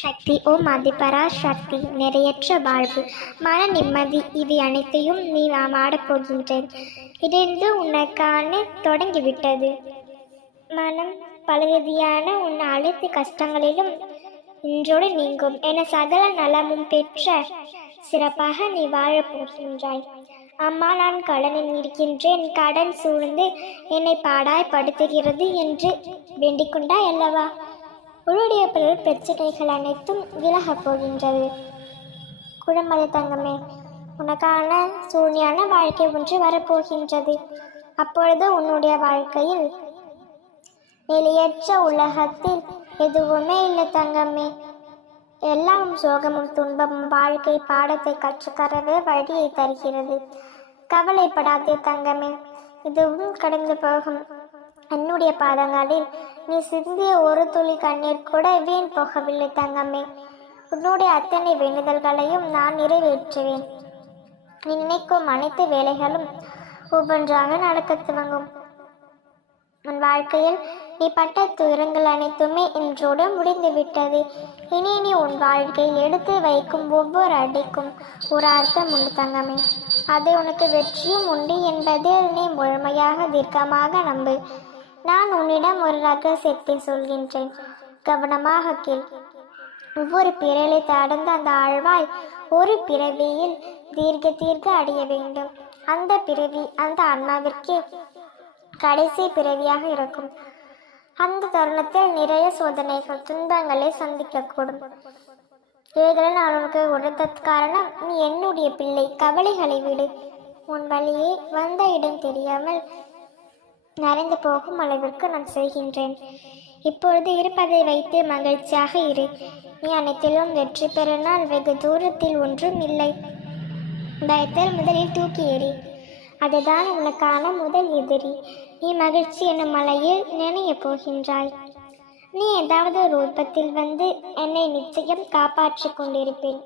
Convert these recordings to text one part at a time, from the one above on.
சக்தி ஓம் அதிபரா சக்தி நிறையற்ற வாழ்வு மன நிம்மதி இவை அனைத்தையும் நீ ஆடப்போகின்றேன். இருந்து உனக்கான தொடங்கிவிட்டது. மனம் பழுதியான உன் அனைத்து கஷ்டங்களிலும் இன்றோடு நீங்கும் என சகல நலமும் பெற்ற சிறப்பாக நீ வாழப்போகின்றாய். அம்மா, நான் கடனில் இருக்கின்றேன், கடன் சூழ்ந்து என்னை பாடாய்படுத்துகிறது என்று வேண்டிக் கொண்டாய் அல்லவா? உன்னுடைய பிறர் பிரச்சனைகள் அனைத்தும் விலகப் போகின்றது. குழம்பது தங்கமே, உனக்கான சூழ்நிலையான வாழ்க்கை ஒன்று வரப்போகின்றது. அப்பொழுது உன்னுடைய வாழ்க்கையில் நிலையற்ற உலகத்தில் எதுவுமே இல்லை தங்கமே. எல்லாம் சோகமும் துன்பமும் வாழ்க்கை பாடத்தை கற்றுத்தரவே வழியை தருகிறது. கவலைப்படாதே தங்கமே, இதுவும் கடந்து போகும். என்னுடைய பாதங்களில் நீ சிந்திய ஒரு துளி கண்ணீர் கூட வீண் போகவில்லை தங்கமே. உன்னுடைய அத்தனை வேண்டுதல்களையும் நான் நிறைவேற்றுவேன். நீ நினைக்கும் அனைத்து வேலைகளும் ஒவ்வொன்றாக நடக்க துவங்கும். உன் வாழ்க்கையில் நீ பட்ட துயரங்கள் அனைத்துமே இன்றோடு முடிந்துவிட்டது. இனி நீ உன் வாழ்க்கையில் எடுத்து வைக்கும் ஒவ்வொரு அடிக்கும் ஒரு அர்த்தம் உண்டு தங்கமே. அது உனக்கு வெற்றியும் உண்டு என்பதில் நீ முழுமையாக தீர்க்கமாக நம்பு. நான் உன்னிடம் ஒரு ரகசியத்தை சொல்கின்றேன், கவனமாக கேள். ஒவ்வொரு பிறலை கடந்த அந்த ஆழ்வாய் ஒரு பிறவியில் தீர்க்க அடைய வேண்டும். அந்த பிறவி அந்த ஆன்மாவிற்கு கடைசி பிறவியாக இருக்கும். அந்த தருணத்தில் நிறைய சோதனைகள் துன்பங்களை சந்திக்கக்கூடும். இவைகளை நான் உனக்கு உணர்ந்த காரணம், நீ என்னுடைய பிள்ளை. கவலைகளை விடு. உன் வழியே வந்த இடம் தெரியாமல் நரைந்து போகும் அளவிற்கு நான் செய்கின்றேன். இப்பொழுது இருப்பதை வைத்து மகிழ்ச்சியாக இரு. நீ அனைத்திலும் வெற்றி பெறினால் வெகு தூரத்தில் ஒன்றும் இல்லை. பயத்தை முதலில் தூக்கி எறி. அதுதான் உனக்கான முதல் எதிரி. நீ மகிழ்ச்சி என்னும் மலையில் நினைய போகின்றாய். நீ ஏதாவது ஒரு ரூபத்தில் வந்து என்னை நிச்சயம் காப்பாற்றிக் கொண்டிருப்பேன்.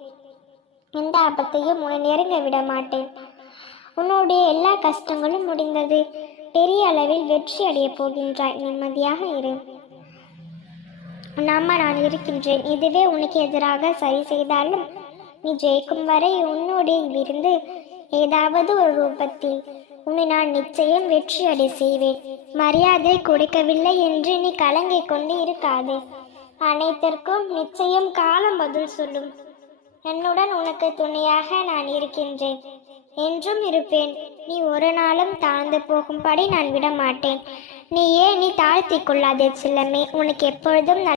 எந்த ஆபத்தையும் உன்னை நெருங்க விட மாட்டேன். உன்னுடைய எல்லா கஷ்டங்களும் முடிந்தது. பெரிய அளவில் வெற்றி அடைய போகின்றாய். நிம்மதியாக இரு. அம்மா, நான் இருக்கின்றேன். இதுவே உனக்கு எதிராக சரி செய்தாலும் நீ ஜெயிக்கும் வரை உன்னுடைய இருந்து ஏதாவது ஒரு ரூபத்தில் உன்னை நான் நிச்சயம் வெற்றி அடை செய்வேன். மரியாதை கொடுக்கவில்லை என்று நீ கலங்கிக் கொண்டு இருக்காதே. அனைத்திற்கும் நிச்சயம் காலம் பதில் சொல்லும். என்னுடன் உனக்கு துணையாக நான் இருக்கின்றேன். என்றும் இருப்பேன். நீ ஒரு நாளும் தாழ்ந்து போகும்படி நான் விட மாட்டேன். நீ தாழ்த்தி கொள்ளாதே செல்லமே. உனக்கு எப்பொழுதும்